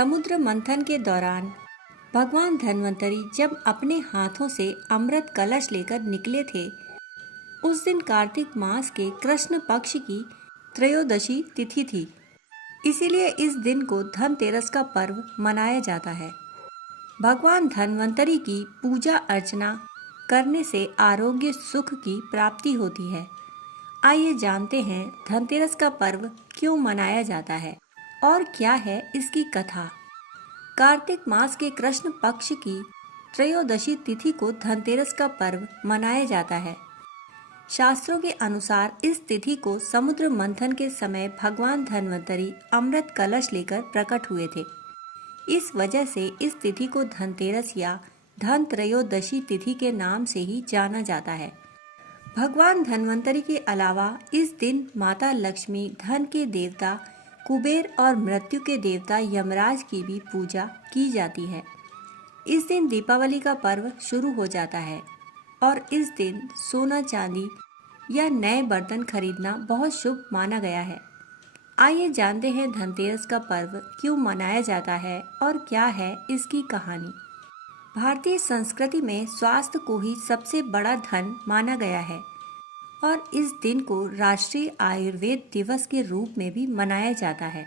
समुद्र मंथन के दौरान भगवान धन्वंतरी जब अपने हाथों से अमृत कलश लेकर निकले थे, उस दिन कार्तिक मास के कृष्ण पक्ष की त्रयोदशी तिथि थी। इसीलिए इस दिन को धनतेरस का पर्व मनाया जाता है। भगवान धन्वंतरी की पूजा अर्चना करने से आरोग्य सुख की प्राप्ति होती है। आइए जानते हैं धनतेरस का पर्व क्यों मनाया जाता है और क्या है इसकी कथा। कार्तिक मास के कृष्ण पक्ष की त्रयोदशी तिथि को धनतेरस का पर्व मनाया जाता है। शास्त्रों के अनुसार इस तिथि को समुद्र मंथन के समय भगवान धन्वंतरी अमृत कलश लेकर प्रकट हुए थे। इस वजह से इस तिथि को धनतेरस या धन त्रयोदशी तिथि के नाम से ही जाना जाता है। भगवान धन्वंतरी के अलावा इस दिन माता लक्ष्मी, धन के देवता कुबेर और मृत्यु के देवता यमराज की भी पूजा की जाती है। इस दिन दीपावली का पर्व शुरू हो जाता है और इस दिन सोना चांदी या नए बर्तन खरीदना बहुत शुभ माना गया है। आइए जानते हैं धनतेरस का पर्व क्यों मनाया जाता है और क्या है इसकी कहानी। भारतीय संस्कृति में स्वास्थ्य को ही सबसे बड़ा धन माना गया है और इस दिन को राष्ट्रीय आयुर्वेद दिवस के रूप में भी मनाया जाता है।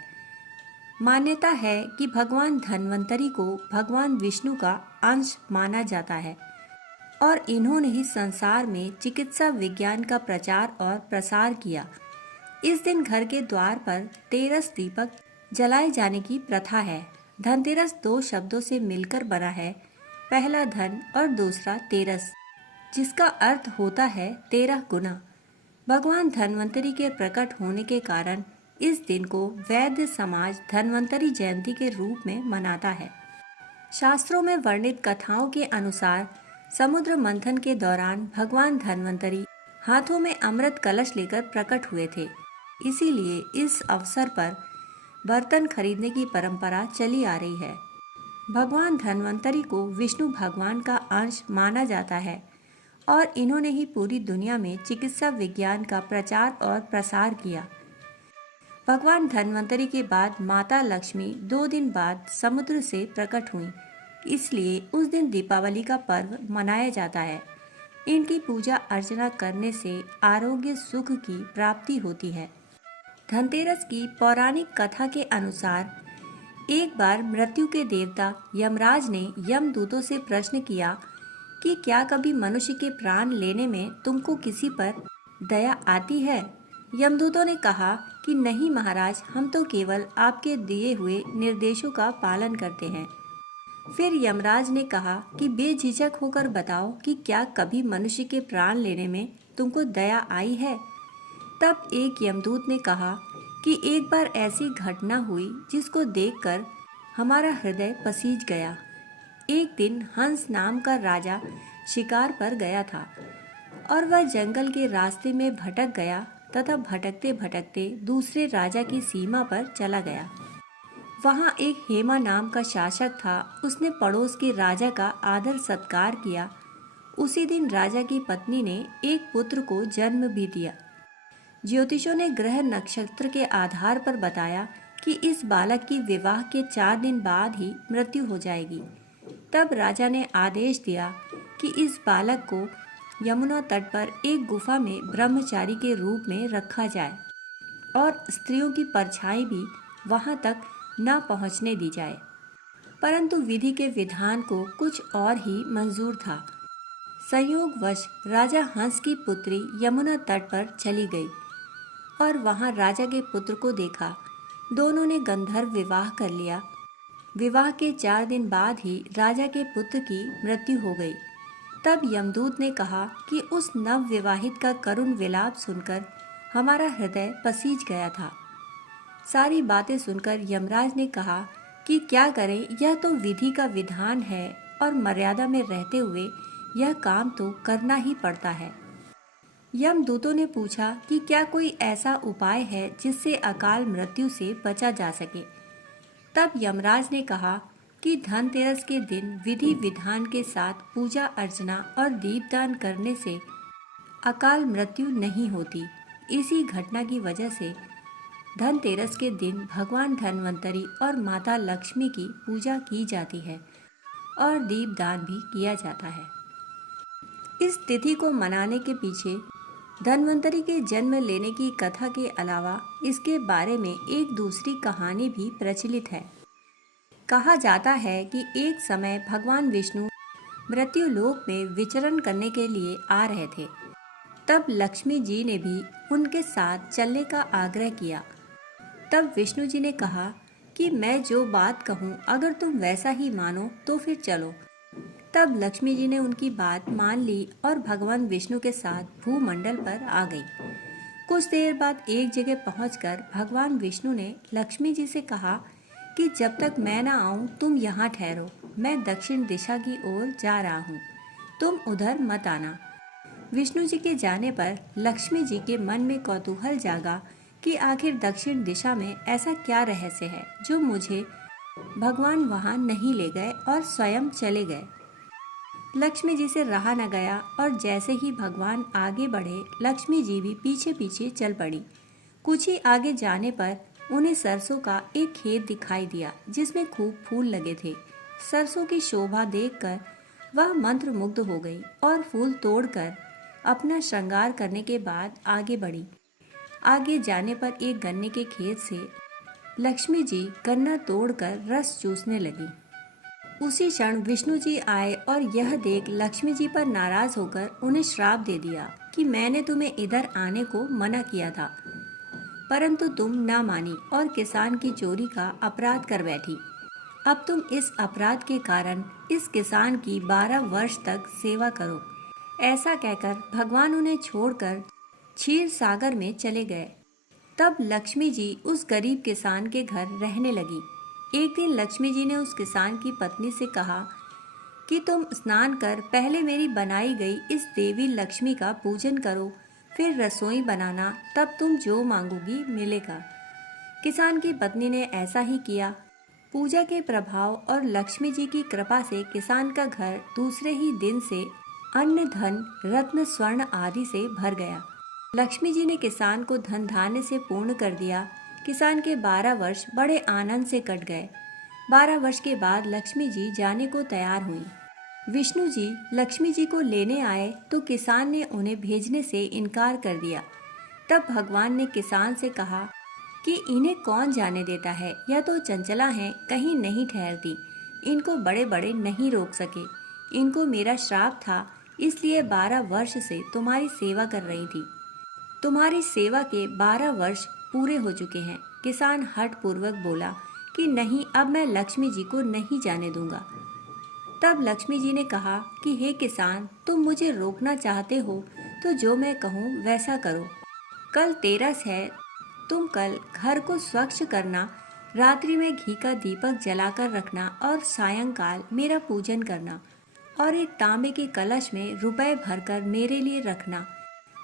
मान्यता है कि भगवान धन्वंतरी को भगवान विष्णु का अंश माना जाता है और इन्होंने ही संसार में चिकित्सा विज्ञान का प्रचार और प्रसार किया। इस दिन घर के द्वार पर तेरस दीपक जलाए जाने की प्रथा है। धनतेरस दो शब्दों से मिलकर बना है, पहला धन और दूसरा तेरस, जिसका अर्थ होता है 13 गुना। भगवान धन्वंतरी के प्रकट होने के कारण इस दिन को वैद्य समाज धन्वंतरी जयंती के रूप में मनाता है। शास्त्रों में वर्णित कथाओं के अनुसार समुद्र मंथन के दौरान भगवान धन्वंतरी हाथों में अमृत कलश लेकर प्रकट हुए थे। इसीलिए इस अवसर पर बर्तन खरीदने की परंपरा चली आ रही है। भगवान धन्वंतरी को विष्णु भगवान का अंश माना जाता है और इन्होंने ही पूरी दुनिया में चिकित्सा विज्ञान का प्रचार और प्रसार किया। भगवान धन्वंतरी के बाद माता लक्ष्मी 2 दिन बाद समुद्र से प्रकट हुई, इसलिए उस दिन दीपावली का पर्व मनाया जाता है। इनकी पूजा अर्चना करने से आरोग्य सुख की प्राप्ति होती है। धनतेरस की पौराणिक कथा के अनुसार एक बार मृत्यु के देवता यमराज ने यमदूतों से प्रश्न किया कि क्या कभी मनुष्य के प्राण लेने में तुमको किसी पर दया आती है। यमदूतों ने कहा कि नहीं महाराज, हम तो केवल आपके दिए हुए निर्देशों का पालन करते हैं। फिर यमराज ने कहा कि बेझिझक होकर बताओ कि क्या कभी मनुष्य के प्राण लेने में तुमको दया आई है। तब एक यमदूत ने कहा कि एक बार ऐसी घटना हुई जिसको देखकर हमारा हृदय पसीज गया। एक दिन हंस नाम का राजा शिकार पर गया था और वह जंगल के रास्ते में भटक गया तथा भटकते भटकते दूसरे राजा की सीमा पर चला गया। वहाँ एक हेमा नाम का शासक था। उसने पड़ोस के राजा का आदर सत्कार किया। उसी दिन राजा की पत्नी ने एक पुत्र को जन्म भी दिया। ज्योतिषों ने ग्रह नक्षत्र के आधार पर बताया कि इस बालक की विवाह के 4 दिन बाद ही मृत्यु हो जाएगी। तब राजा ने आदेश दिया कि इस बालक को यमुना तट पर एक गुफा में ब्रह्मचारी के रूप में रखा जाए और स्त्रियों की परछाई भी वहां तक न पहुंचने दी जाए। परंतु विधि के विधान को कुछ और ही मंजूर था। संयोगवश राजा हंस की पुत्री यमुना तट पर चली गई और वहां राजा के पुत्र को देखा। दोनों ने गंधर्व विवाह कर लिया। विवाह के 4 दिन बाद ही राजा के पुत्र की मृत्यु हो गई। तब यमदूत ने कहा कि उस नव विवाहित का करुण विलाप सुनकर हमारा हृदय पसीज गया था। सारी बातें सुनकर यमराज ने कहा कि क्या करें, यह तो विधि का विधान है और मर्यादा में रहते हुए यह काम तो करना ही पड़ता है। यमदूतों ने पूछा कि क्या कोई ऐसा उपाय है जिससे अकाल मृत्यु से बचा जा सके। तब यमराज ने कहा कि धनतेरस के दिन विधि विधान के साथ पूजा अर्चना और दीपदान करने से अकाल मृत्यु नहीं होती। इसी घटना की वजह से धनतेरस के दिन भगवान धन्वंतरी और माता लक्ष्मी की पूजा की जाती है और दीपदान भी किया जाता है। इस तिथि को मनाने के पीछे धन्वंतरी के जन्म लेने की कथा के अलावा इसके बारे में एक दूसरी कहानी भी प्रचलित है। कहा जाता है कि एक समय भगवान विष्णु मृत्यु लोक में विचरण करने के लिए आ रहे थे। तब लक्ष्मी जी ने भी उनके साथ चलने का आग्रह किया। तब विष्णु जी ने कहा कि मैं जो बात कहूँ अगर तुम वैसा ही मानो तो फिर चलो। तब लक्ष्मी जी ने उनकी बात मान ली और भगवान विष्णु के साथ भूमंडल पर आ गई। कुछ देर बाद एक जगह पहुंचकर भगवान विष्णु ने लक्ष्मी जी से कहा कि जब तक मैं ना आऊं तुम यहाँ ठहरो, मैं दक्षिण दिशा की ओर जा रहा हूँ, तुम उधर मत आना। विष्णु जी के जाने पर लक्ष्मी जी के मन में कौतूहल जागा कि आखिर दक्षिण दिशा में ऐसा क्या रहस्य है जो मुझे भगवान वहां नहीं ले गए और स्वयं चले गए। लक्ष्मी जी से रहा न गया और जैसे ही भगवान आगे बढ़े लक्ष्मी जी भी पीछे पीछे चल पड़ी। कुछ ही आगे जाने पर उन्हें सरसों का एक खेत दिखाई दिया जिसमें खूब फूल लगे थे। सरसों की शोभा देखकर वह मंत्रमुग्ध हो गई और फूल तोड़कर अपना श्रृंगार करने के बाद आगे बढ़ी। आगे जाने पर एक गन्ने के खेत से लक्ष्मी जी गन्ना तोड़कर रस चूसने लगी। उसी क्षण विष्णु जी आए और यह देख लक्ष्मी जी पर नाराज होकर उन्हें श्राप दे दिया कि मैंने तुम्हें इधर आने को मना किया था, परंतु तुम ना मानी और किसान की चोरी का अपराध कर बैठी। अब तुम इस अपराध के कारण इस किसान की 12 वर्ष तक सेवा करो। ऐसा कहकर भगवान उन्हें छोड़कर क्षीर सागर में चले गए। तब लक्ष्मी जी उस गरीब किसान के घर रहने लगी। एक दिन लक्ष्मी जी ने उस किसान की पत्नी से कहा कि तुम स्नान कर पहले मेरी बनाई गई इस देवी लक्ष्मी का पूजन करो, फिर रसोई बनाना, तब तुम जो मांगोगी मिलेगा। किसान की पत्नी ने ऐसा ही किया। पूजा के प्रभाव और लक्ष्मी जी की कृपा से किसान का घर दूसरे ही दिन से अन्न धन रत्न स्वर्ण आदि से भर गया। लक्ष्मी जी ने किसान को धन धान्य से पूर्ण कर दिया। किसान के 12 वर्ष बड़े आनंद से कट गए। 12 वर्ष के बाद लक्ष्मी जी जाने को तैयार हुई। विष्णु जी लक्ष्मी जी को लेने आए तो किसान ने उन्हें भेजने से इनकार कर दिया। तब भगवान ने किसान से कहा कि इन्हें कौन जाने देता है, यह तो चंचला हैं, कहीं नहीं ठहरती, इनको बड़े बड़े नहीं रोक सके। इनको मेरा श्राप था, इसलिए 12 वर्ष से तुम्हारी सेवा कर रही थी। तुम्हारी सेवा के 12 वर्ष पूरे हो चुके हैं। किसान हठ पूर्वक बोला कि नहीं, अब मैं लक्ष्मी जी को नहीं जाने दूंगा। तब लक्ष्मी जी ने कहा कि हे किसान, तुम मुझे रोकना चाहते हो तो जो मैं कहूँ वैसा करो। कल तेरस है, तुम कल घर को स्वच्छ करना, रात्रि में घी का दीपक जलाकर रखना और सायंकाल मेरा पूजन करना और एक तांबे के कलश में रुपए भरकर मेरे लिए रखना।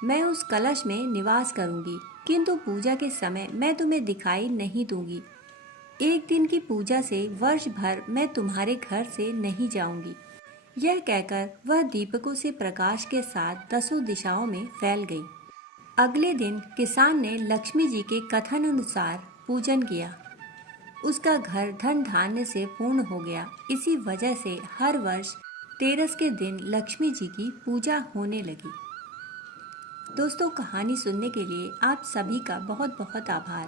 मैं उस कलश में निवास करूंगी, किंतु पूजा के समय मैं तुम्हें दिखाई नहीं दूंगी। एक दिन की पूजा से वर्ष भर मैं तुम्हारे घर से नहीं जाऊंगी। यह कहकर वह दीपकों से प्रकाश के साथ 10 दिशाओं में फैल गई। अगले दिन किसान ने लक्ष्मी जी के कथन अनुसार पूजन किया। उसका घर धन धान्य से पूर्ण हो गया। इसी वजह से हर वर्ष तेरस के दिन लक्ष्मी जी की पूजा होने लगी। दोस्तों, कहानी सुनने के लिए आप सभी का बहुत बहुत आभार।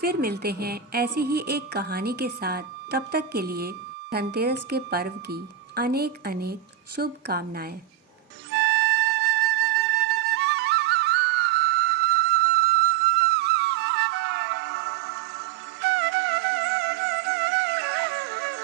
फिर मिलते हैं ऐसी ही एक कहानी के साथ। तब तक के लिए धनतेरस के पर्व की अनेक अनेक शुभकामनाएं।